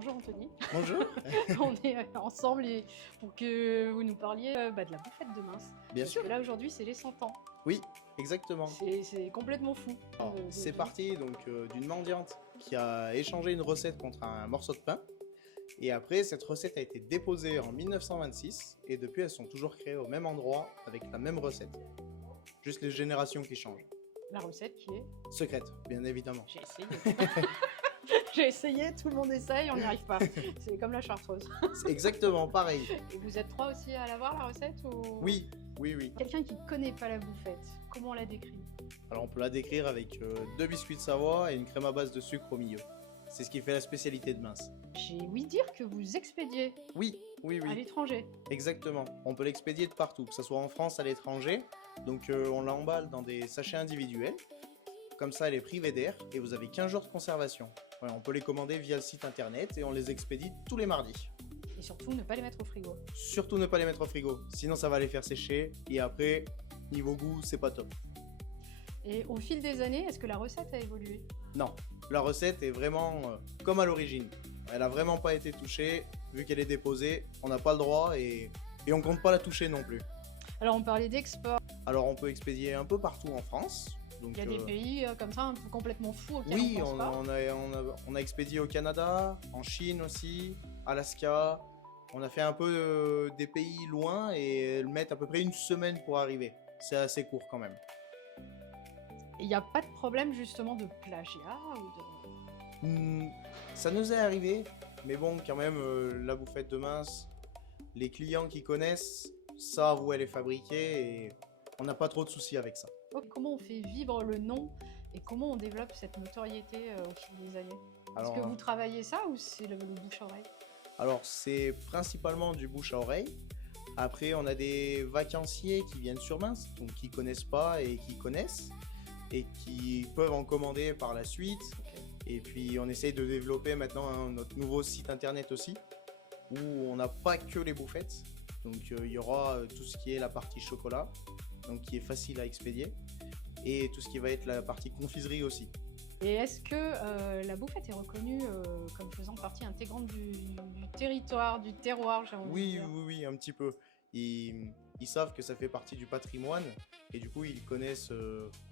Bonjour Anthony, Bonjour. on est ensemble pour que vous nous parliez de la bouffette de mince. Bien Parce sûr. que là aujourd'hui c'est les 100 ans, Oui, exactement. c'est complètement fou. Alors, de c'est vie. parti donc d'une mendiante qui a échangé une recette contre un morceau de pain. Et après, cette recette a été déposée en 1926 et depuis, elles sont toujours créées au même endroit avec la même recette. Juste les générations qui changent. La recette qui est... Secrète, bien évidemment. J'ai essayé. J'ai essayé, tout le monde essaye, on n'y arrive pas. C'est comme la chartreuse. C'est exactement pareil. Et vous êtes trois aussi à l'avoir la recette ou... Oui, oui, oui. Quelqu'un qui connaît pas la bouffette, comment on la décrit? Alors on peut la décrire avec 2 biscuits de Savoie et une crème à base de sucre au milieu. C'est ce qui fait la spécialité de Mince. J'ai ouï dire que vous expédiez Oui, oui, à oui. l'étranger. Exactement. On peut l'expédier de partout, que ce soit en France, à l'étranger. Donc on l'emballe dans des sachets individuels. Comme ça, elle est privée d'air et vous avez 15 jours de conservation. Voilà, on peut les commander via le site internet et on les expédie tous les mardis. Et surtout, ne pas les mettre au frigo. Surtout ne pas les mettre au frigo, sinon ça va les faire sécher et après, niveau goût, c'est pas top. Et au fil des années, est-ce que la recette a évolué? Non, la recette est vraiment comme à l'origine. Elle a vraiment pas été touchée, vu qu'elle est déposée, on n'a pas le droit et on compte pas la toucher non plus. Alors on parlait d'export, Alors on peut expédier un peu partout en France. Donc, il y a des pays comme ça un peu complètement fous auxquels oui, on pense pas. on a expédié au Canada, en Chine aussi, Alaska. On a fait un peu des pays loin et elles mettent à peu près une semaine pour arriver. C'est assez court quand même. Il n'y a pas de problème justement de plagiat ou de... Ça nous est arrivé, mais bon, quand même, la bouffette de mince, les clients qui connaissent savent où elle est fabriquée et on n'a pas trop de soucis avec ça. Comment on fait vivre le nom et comment on développe cette notoriété au fil des années? Est-ce que vous travaillez ça ou c'est le bouche-oreille? Alors, c'est principalement du bouche à oreille. Après, on a des vacanciers qui viennent sur Mince, donc qui connaissent pas et qui connaissent, et qui peuvent en commander par la suite. Et puis, on essaye de développer maintenant notre nouveau site internet aussi, où on n'a pas que les bouffettes. Donc, il y aura tout ce qui est la partie chocolat, donc qui est facile à expédier, et tout ce qui va être la partie confiserie aussi. Et est-ce que la bouffette est reconnue comme faisant partie intégrante du territoire, du terroir, j'ai envie de Oui, dire? oui, oui, un petit peu. Ils savent que ça fait partie du patrimoine, et du coup, ils connaissent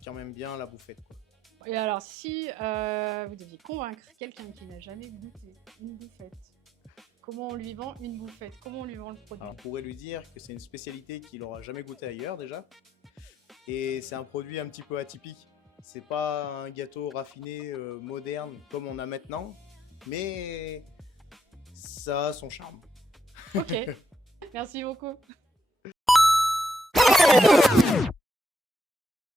quand même bien la bouffette, quoi. Et alors, si vous deviez convaincre quelqu'un qui n'a jamais goûté une bouffette, comment on lui vend une bouffette? Comment on lui vend le produit? Alors, on pourrait lui dire que c'est une spécialité qu'il n'aura jamais goûté ailleurs déjà, et c'est un produit un petit peu atypique. C'est pas un gâteau raffiné moderne comme on a maintenant, mais ça a son charme. Ok, merci beaucoup.